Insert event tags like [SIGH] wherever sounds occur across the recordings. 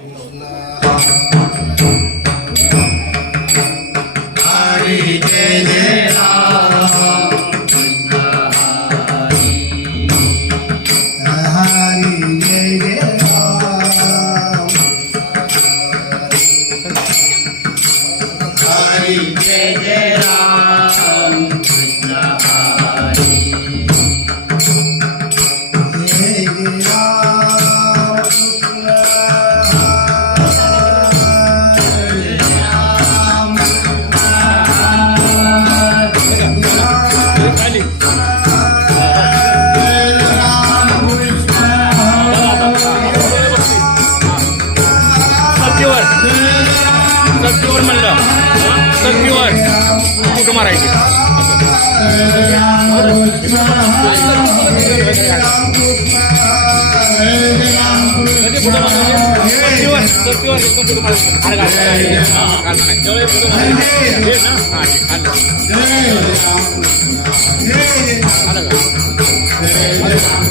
哎呦，妈！viewer aku kemarin ini Terima kasih.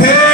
भेद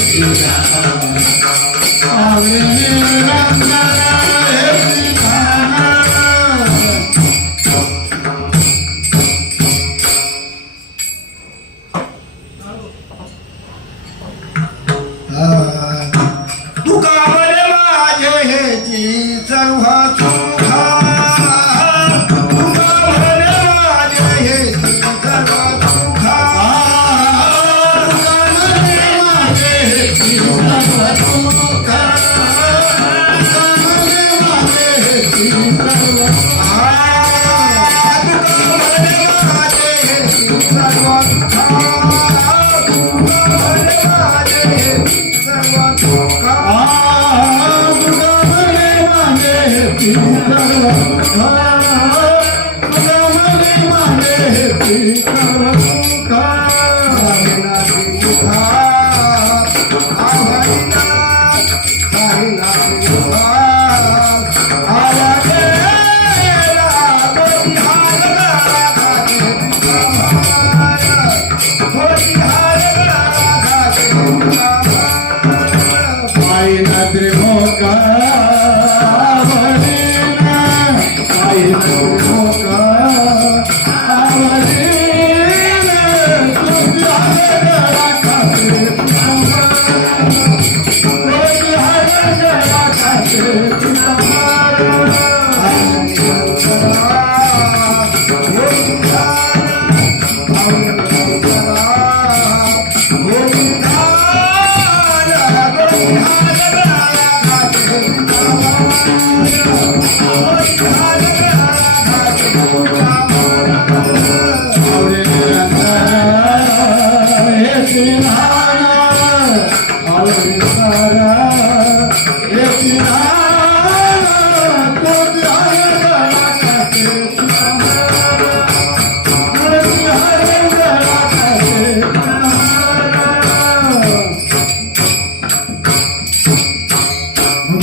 Thank you. का Thank you. [COUGHS]